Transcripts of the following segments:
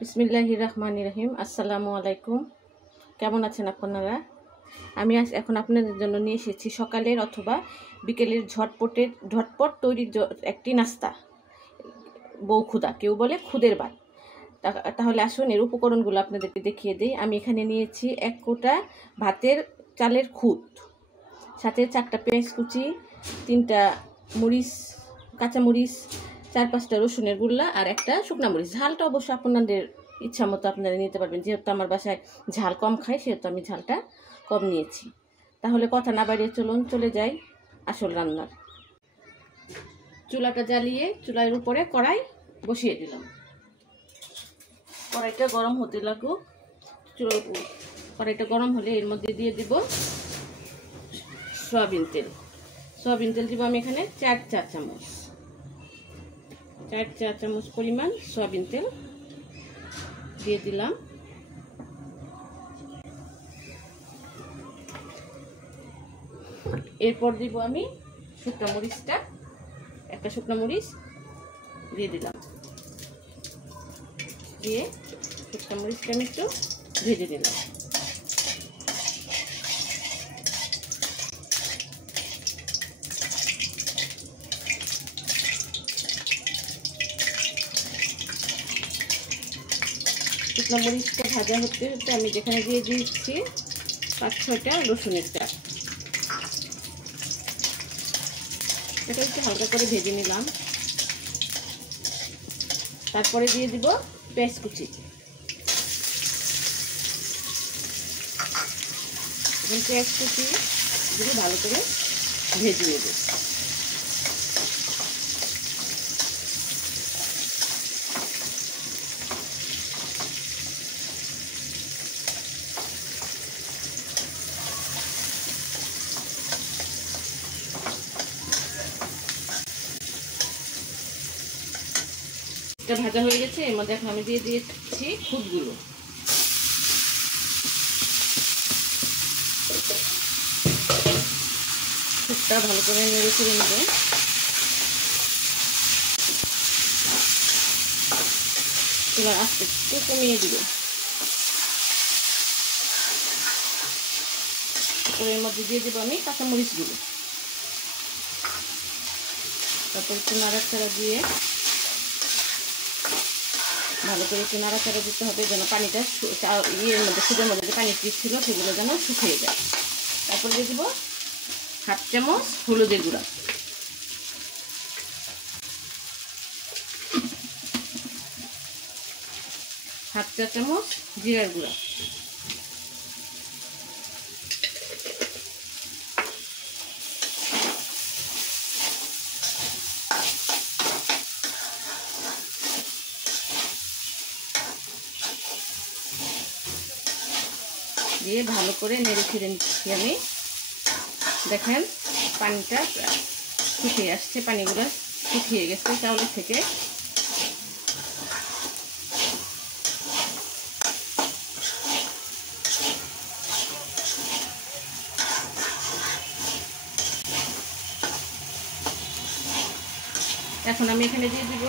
বিসমিল্লাহির রহমানির রহিম। আসসালামু আলাইকুম। কেমন আছেন আপনারা? আমি এখন আপনাদের জন্য নিয়ে এসেছি সকালের অথবা বিকেলের ঝটপট তৈরির একটি নাস্তা, বউখুদা, কেউ বলে খুদের ভাত। তাহলে আসুন এর উপকরণগুলো আপনাদেরকে দেখিয়ে দিই। আমি এখানে নিয়েছি 1 কোটা ভাতের চালের খুদ, সাথে 4টা পেঁয়াজ কুচি, 3টা মরিচ, কাঁচামরিচ, 4-5টা রসুনের গুল্লা আর একটা শুকনা মরিচ। ঝালটা অবশ্য আপনাদের ইচ্ছা মতো আপনারা নিতে পারবেন। যেহেতু আমার বাসায় ঝাল কম খায় সেহেতু আমি ঝালটা কম নিয়েছি। তাহলে কথা না বাড়িয়ে চলে যাই আসল রান্নার। চুলাটা জ্বালিয়ে চুলার উপরে কড়াই বসিয়ে দিলাম। কড়াইটা গরম হতে লাগুক। কড়াইটা গরম হলে এর মধ্যে দিয়ে দিব সয়াবিন তেল। সয়াবিন তেল দিব আমি এখানে 4 চা চামচ। 4 চা চামচ পরিমাণ সয়াবিন তেল দিয়ে দিলাম। এরপর দিব আমি শুকনা মরিচটা, একটা শুকনা মরিচ দিয়ে দিলাম। দিয়ে শুকনা মরিচটা আমি একটু ভেজে দিলাম। শুকনো মরিচটা ভাজা হতে হতে আমি যেখানে দিয়ে দিচ্ছি 5-6টা রসুনের চাপ। এটা একটু হালকা করে ভেজে নিলাম। তারপরে দিয়ে দিব পেঁয়াজ কুচি। এবং পেঁয়াজ কুচি দিয়ে ভালো করে ভেজে নেব। এটা ভাজা হয়ে গেছে। এর মধ্যে এখন আমি দিয়ে দিয়েছি খুদগুলো। খুদটা ভালো করে নেড়ে চেড়ে নেবে। এবার আস্তে একটু কমিয়ে দিবে। এর মধ্যে দিয়ে দেবো আমি কাঁচামরিচগুলো। তারপর একটু নাড়াচাড়া দিয়ে ভালো করে একটু নাড়াচাড়া দিতে হবে যেন পানিটা ইয়ের মধ্যে, সুদের মধ্যে যে পানি ছিল সেগুলো যেন শুকিয়ে যায়। তারপর দিয়ে দেবো 1/2 চামচ হলুদের গুঁড়া, 1/2 চা চামচ জিরার গুঁড়া, দিয়ে ভালো করে নেড়ে ছেড়ে নিচ্ছি আমি। দেখেন পানিটা শুকিয়ে আসছে, পানিগুলো শুকিয়ে গেছে চাউলের থেকে। এখন আমি এখানে দিয়ে দিব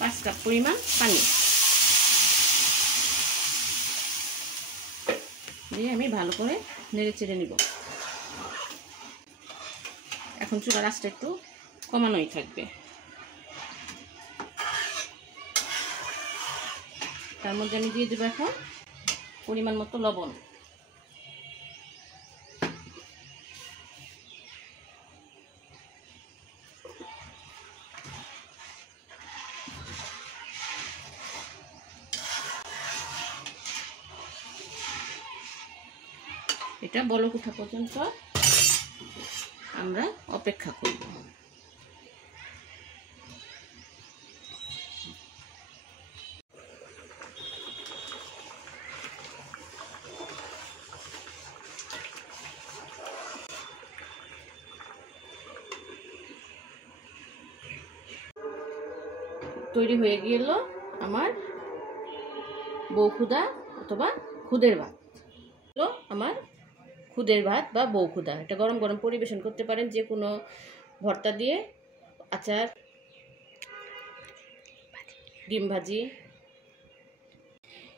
5 কাপ পরিমাণ পানি দিয়ে আমি ভালো করে নেড়ে চেড়ে নিব। এখন চুলার আঁচটা একটু কমানোই থাকবে। তার মধ্যে আমি দিয়ে দেবো এখন পরিমাণ মতো লবণ। এটা বলক ওঠা পর্যন্ত আমরা অপেক্ষা করব। তৈরি হয়ে গেল আমার বউখুদা অথবা খুদের ভাত। আমার খুদের ভাত বা বউ খুদা। এটা গরম গরম পরিবেশন করতে পারেন যে কোনো ভর্তা দিয়ে, আচার, ডিম ভাজি।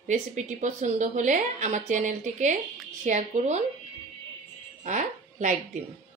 রেসিপিটি পছন্দ হলে আমার চ্যানেলটিকে শেয়ার করুন আর লাইক দিন।